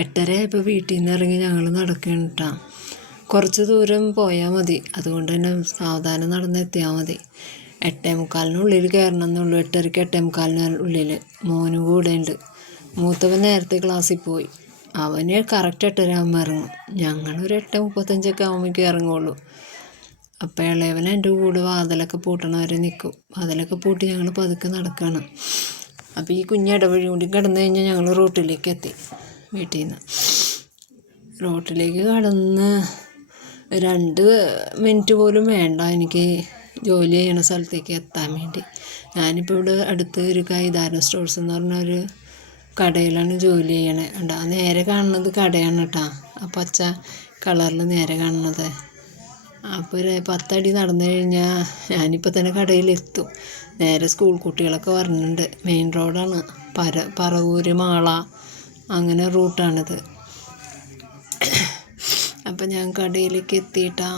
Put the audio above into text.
8:30 ഇപ്പോൾ വീട്ടിൽ നിന്ന് ഇറങ്ങി ഞങ്ങൾ നടക്കണം കേട്ടോ. കുറച്ച് ദൂരം പോയാൽ മതി, അതുകൊണ്ട് തന്നെ സാവധാനം നടന്നെത്തിയാൽ മതി. 8:45 കയറണം എന്നുള്ളൂ. 8:30 8:45 മോനും കൂടെ ഉണ്ട്. മൂത്തവൻ നേരത്തെ ക്ലാസ്സിൽ പോയി, അവന് കറക്റ്റ് 8:30 ആകുമ്പോൾ ഇറങ്ങും. ഞങ്ങളൊരു 8:35 ആകുമ്പോഴേക്കും ഇറങ്ങുള്ളൂ. അപ്പോൾ ഇളയവൻ എൻ്റെ കൂടെ വാതിലൊക്കെ പൂട്ടണവരെ നിൽക്കും. വാതിലൊക്കെ പൂട്ടി ഞങ്ങൾ പതുക്കെ നടക്കുകയാണ്. അപ്പോൾ ഈ ഇടവഴി കൂടി കിടന്നു കഴിഞ്ഞാൽ ഞങ്ങൾ റോട്ടിലേക്ക് എത്തി. വീട്ടിൽ നിന്ന് റോട്ടിലേക്ക് കടന്ന് 2 മിനിറ്റ് പോലും വേണ്ട എനിക്ക് ജോലി ചെയ്യണ സ്ഥലത്തേക്ക് എത്താൻ വേണ്ടി. ഞാനിപ്പോൾ ഇവിടെ അടുത്ത് ഒരു കൈതാരം സ്റ്റോഴ്സ് എന്ന് പറഞ്ഞൊരു കടയിലാണ് ജോലി ചെയ്യണത്. ആ നേരെ കാണുന്നത് കടയാണ് കേട്ടോ, ആ പച്ച കളറിൽ നേരെ കാണുന്നത്. അപ്പോൾ ഒരു 10 അടി നടന്നു കഴിഞ്ഞാൽ ഞാനിപ്പോൾ തന്നെ കടയിലെത്തും. നേരെ സ്കൂൾ കുട്ടികളൊക്കെ വരുന്നുണ്ട്. മെയിൻ റോഡാണ്, പറവൂർ മാള അങ്ങനെ റൂട്ടാണിത്. അപ്പം ഞാൻ കടയിലേക്ക് എത്തിയിട്ടാ